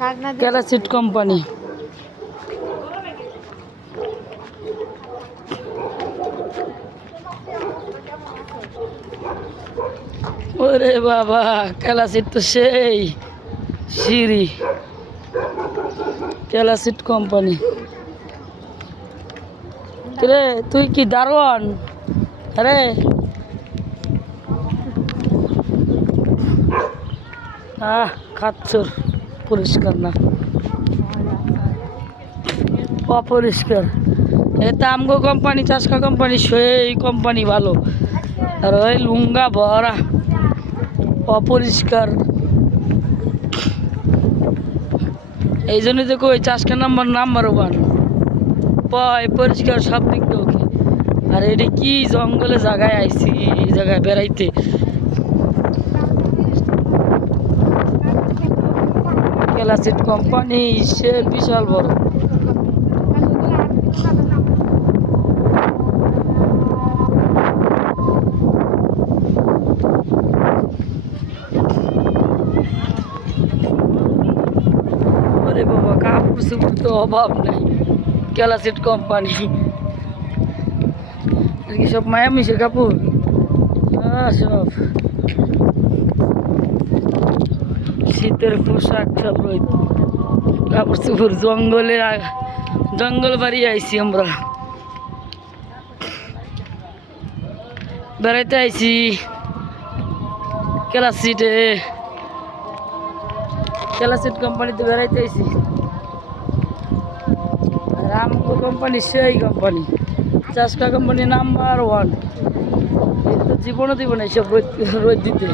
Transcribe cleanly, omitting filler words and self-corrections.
ক্যালাসিট company. ওরে বাবা, ক্যালাসিট তো সেই সিঁড়ি। ক্যালাসিট কোম্পানি। রে তুই কি দারোয়ান? আরে খাচ্ছর, পরিষ্কার না, অপরিষ্কার। এটা আমগো কোম্পানি, চাষকা কোম্পানি, সেই কোম্পানি ভালো। আর ওই লুঙ্গা ভরা, অপরিষ্কার। এই জন্যই তো কই চাষকা নাম্বার 1। পরিষ্কার সব দিক দিয়ে ওকে। আর এটা কি জঙ্গলে জায়গায় আইছি, এই জায়গায় বেড়াইতে। ক্যালাসিট কোম্পানি সে বিশাল বড়। আরে বাবা, কাপড় চোপড় তো অভাব নেই। ক্যালাসিট কোম্পানি আর কি সব মায়া মিশে কাপড়। সব শীতের পোশাক সব রয়েছে, কাপড় চোপড়। জঙ্গল বাড়ি আইছি আমরা, বেড়াইতে আইছি ক্যালাসিটে। ক্যালাসিট কোম্পানিতে বেড়াইতে আইছি। রামকো কোম্পানি সেই কোম্পানি, চাষকা কোম্পানি নাম্বার 1। এটা তো জীবনও দিব না এইসব রোদ দিতে।